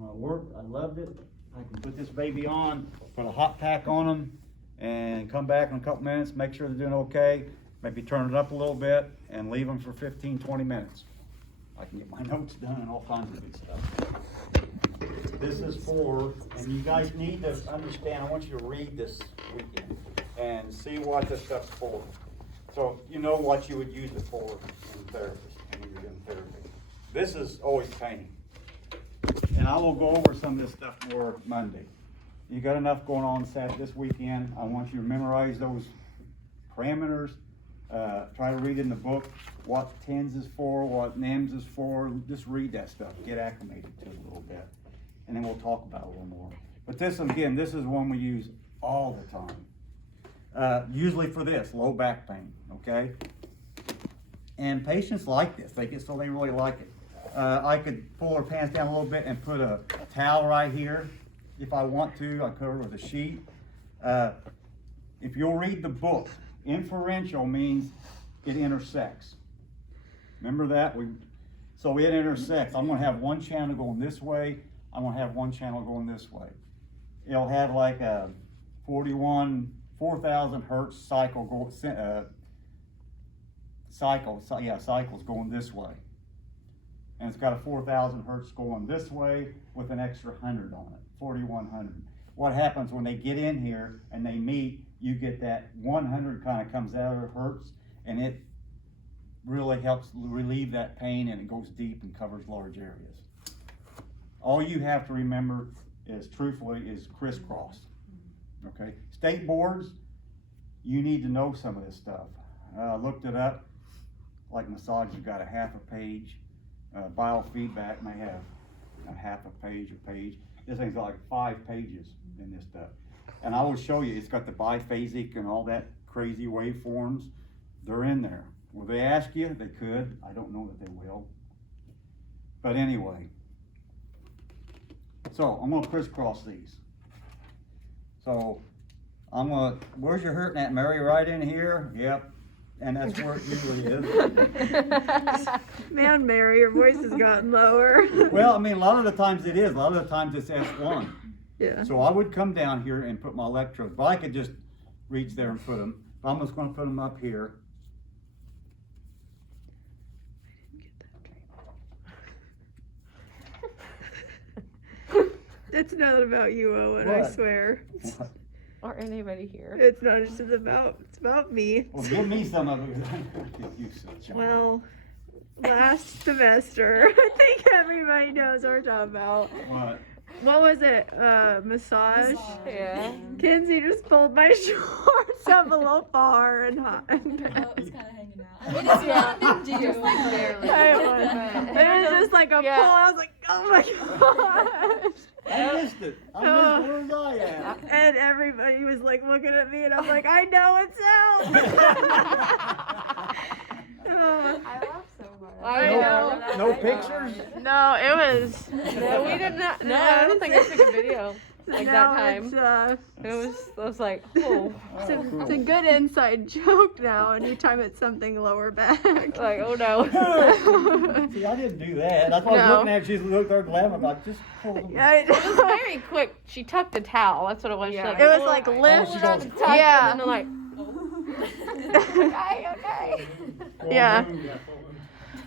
Worked, I loved it. I can put this baby on, put a hot pack on them, and come back in a couple minutes, make sure they're doing okay, maybe turn it up a little bit, and leave them for 15, 20 minutes. I can get my notes done and all kinds of good stuff. This is for, and you guys need to understand, I want you to read this weekend and see what this stuff's for. So you know what you would use it for in therapy, when you're doing therapy. This is always pain. And I will go over some of this stuff more Monday. You got enough going on this weekend. I want you to memorize those parameters. Try to read in the book what TENS is for, what NEMS is for. Just read that stuff. Get acclimated to it a little bit. And then we'll talk about it a little more. But this, again, this is one we use all the time. Usually for this, low back pain, okay? And patients like this. They get so they really like it. I could pull her pants down a little bit and put a towel right here. If I want to, I cover it with a sheet. If you'll read the book, inferential means it intersects. Remember that? So it intersects. I'm gonna have one channel going this way. I'm gonna have one channel going this way. It'll have like a 4,000 hertz cycle cycles going this way. And it's got a 4,000 hertz going this way with an extra 100 on it, 4,100. What happens when they get in here and they meet, you get that 100 kind of comes out of the hertz, and it really helps relieve that pain, and it goes deep and covers large areas. All you have to remember is, truthfully, is crisscross, okay? State boards, you need to know some of this stuff. Looked it up, like massage, you've got a half a page. Biofeedback may have a half a page. This thing's like 5 pages in this stuff. And I will show you, it's got the biphasic and all that crazy waveforms. They're in there. Will they ask you? They could. I don't know that they will. But anyway. So I'm gonna crisscross these. So where's your hurting at, Mary? Right in here? Yep. And that's where it usually is. Man, Mary, your voice has gotten lower. Well, I mean, a lot of the times it is. A lot of the times it's S1. Yeah. So I would come down here and put my electrodes, but I could just reach there and put them. But I'm just going to put them up here. It's not about you, Owen, What? I swear. Or anybody here. It's not just it's about me. Well, give me some of it. You such a- Well, last semester, I think everybody knows what we're talking about. What? What was it? Massage? Yeah. Kinsey just pulled my shorts up a little far and hot. Oh, it's kind of hanging out. I mean, it's not a big deal. Just like barely. It was just like a Yeah. pull. I was like, oh my gosh. I missed it. I missed where was I at? And everybody was like looking at me, and I'm like, I know it's out. Oh. I laughed so much. I know. No pictures? No, it was. No, we did not. No, I don't think I took a video like that Now time. It's, I was like, oh. it's a good inside joke now. Anytime it's something lower back. Like, oh no. See, I didn't do that. That's why I was No. looking at you. She looked there laughing about just pull them. Yeah, It was very quick. She tucked the towel. That's what it was. Yeah. She, It was like pulled lift. it on the tuck, Yeah. And then like, okay, okay. Yeah.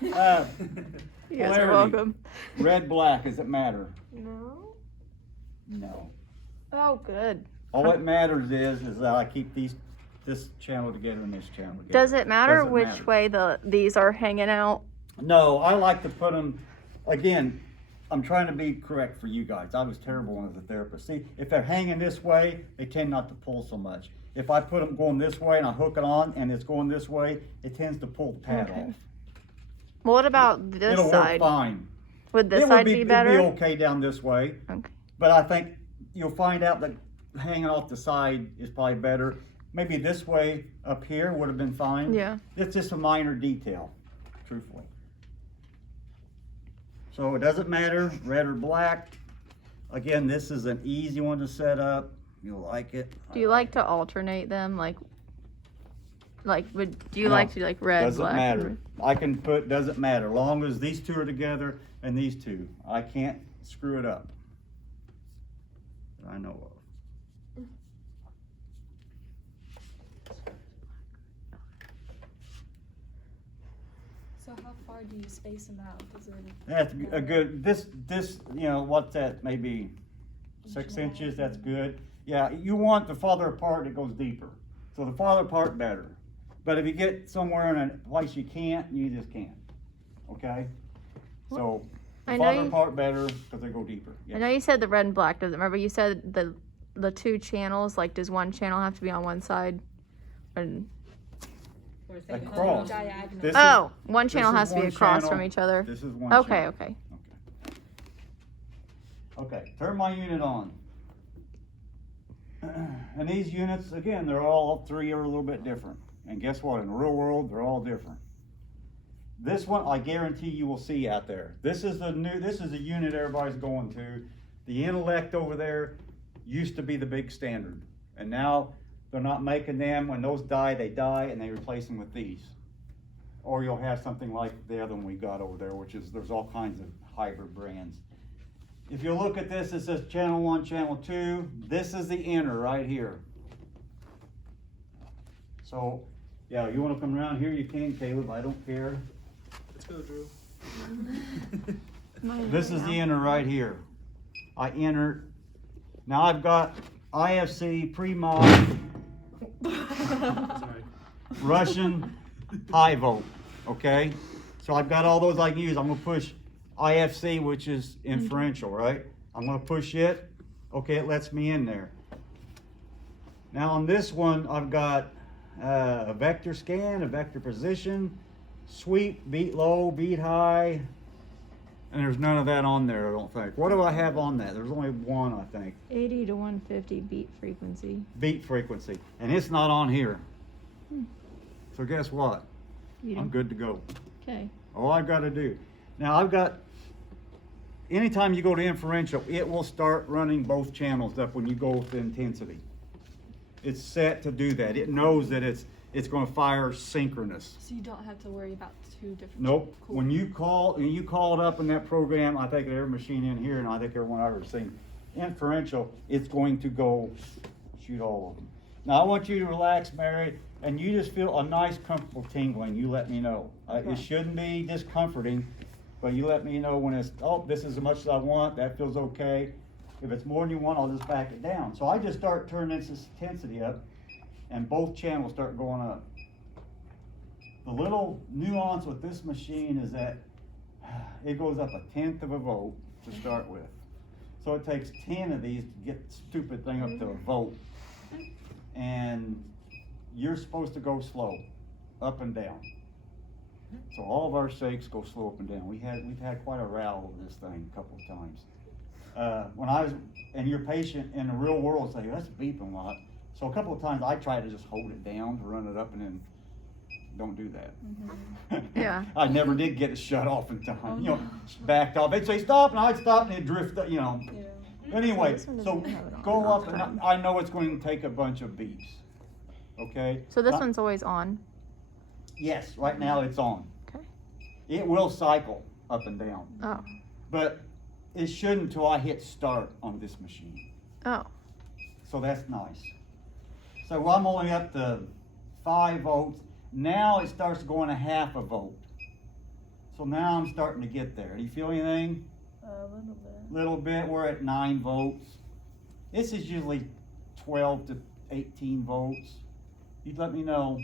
You guys are Polarity. welcome. Red, black, does it matter? No. No. Oh, good. All that matters is that I keep this channel together and this channel together. Does it matter Doesn't which matter. way these are hanging out? No, I like to put them, again, I'm trying to be correct for you guys. I was terrible as a therapist. See, if they're hanging this way, they tend not to pull so much. If I put them going this way and I hook it on and it's going this way, it tends to pull the pad off. Well, what about this It'll side? work fine. Would this It side would be better? It'd be okay down this way. Okay. But I think you'll find out that hanging off the side is probably better. Maybe this way up here would have been fine. Yeah. It's just a minor detail, truthfully. So it doesn't matter, red or black. Again, this is an easy one to set up. You'll like it. Do you like to alternate them? Do you No, like to do like red, Doesn't black? matter. I can put, doesn't matter. Long as these two are together and these two. I can't screw it up. that I know of. So how far do you space them out? Does it? That's a good, this, you know, what's that, maybe 6 inches, that's good. Yeah, you want the farther apart, it goes deeper. So the farther apart, better. But if you get somewhere in a place you can't, you just can't, okay? So, I the know farther you- apart, better, because they go deeper. I know you said the red and black doesn't. Remember you said the two channels. Like, does one channel have to be on one side? And Like cross. Diagonal. This is- oh, one channel this is has to be one across channel, from each other. This is one Okay, channel. okay. Okay, turn my unit on. And these units, again, they're all three are a little bit different. And guess what? In the real world, they're all different. This one, I guarantee you will see out there. This is a unit everybody's going to. The Intellect over there used to be the big standard. And now they're not making them. When those die, they die, and they replace them with these. Or you'll have something like the other one we got over there, which is, there's all kinds of hybrid brands. If you look at this, it says channel 1, channel 2. This is the inner right here. So, yeah, you wanna come around here, you can, Caleb, I don't care. Let's go, Drew. This is the inner right here. I entered. Now I've got IFC, pre-mod, Sorry. Russian, high volt, okay? So I've got all those I can use. I'm gonna push IFC, which is inferential, right? I'm gonna push it. Okay, it lets me in there. Now on this one, I've got a vector scan, a vector position, sweep, beat low, beat high, and there's none of that on there, I don't think. What do I have on that? There's only one, I think. 80 to 150 beat frequency. Beat frequency, and it's not on here. So guess what? You I'm don't. good to go. Okay. All I've got to do. Now I've got, anytime you go to inferential, it will start running both channels up when you go with the intensity. It's set to do that. It knows that it's going to fire synchronous. So you don't have to worry about two different. Nope. Cool. When you call it up in that program, I think every machine in here, and I think everyone I've ever seen, inferential, it's going to go shoot all of them. Now I want you to relax, Mary, and you just feel a nice, comfortable tingling. You let me know. It shouldn't be discomforting, but you let me know when it's, oh, this is as much as I want. That feels okay. If it's more than you want, I'll just back it down. So I just start turning this intensity up, and both channels start going up. The little nuance with this machine is that it goes up 1/10 of a volt to start with. So it takes 10 of these to get the stupid thing up to a volt. And you're supposed to go slow, up and down. So all of our shakes go slow up and down. We've had quite a row over this thing a couple of times. When I was, and your patient in the real world say, that's beeping a lot. So a couple of times I try to just hold it down to run it up, and then don't do that. Yeah. I never did get it shut off in time, backed off. They'd say stop, and I'd stop, and it'd drift, Yeah. Anyway, This one so doesn't have it on go all up, the and time. I know it's going to take a bunch of beeps, okay? So this Not- one's always on. Yes, right now it's on. Okay. It will cycle up and down, Oh. but it shouldn't until I hit start on this machine. Oh. So that's nice. So I'm only up to 5 volts. Now it starts going 1/2 a volt. So now I'm starting to get there. Do you feel anything? A little bit. Little bit. We're at 9 volts. This is usually 12 to 18 volts. You'd let me know.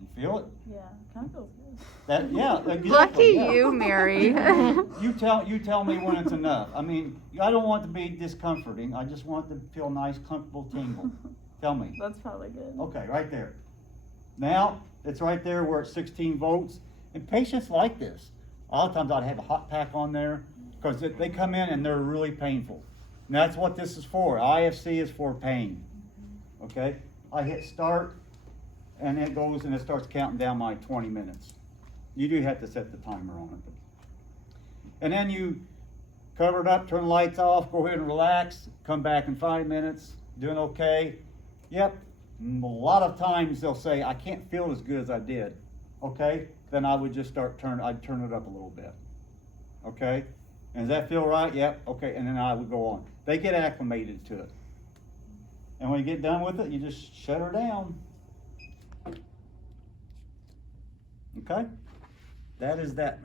You feel it? Yeah, kind of feels good. That, yeah, exactly. Lucky yeah. you, Mary. You tell me when it's enough. I mean, I don't want it to be discomforting. I just want it to feel nice, comfortable tingle. Tell me. That's probably good. Okay, right there. Now, it's right there where it's 16 volts. And patients like this. A lot of times I'd have a hot pack on there because they come in and they're really painful. And that's what this is for. IFC is for pain. Okay? I hit start, and it goes and it starts counting down my 20 minutes. You do have to set the timer on it. And then you cover it up, turn the lights off, go ahead and relax, come back in 5 minutes, doing okay. Yep, a lot of times they'll say, I can't feel as good as I did. Okay, then I would just I'd turn it up a little bit. Okay, And does that feel right? Yep, okay, and then I would go on. They get acclimated to it. And when you get done with it, you just shut her down. Okay? That is that.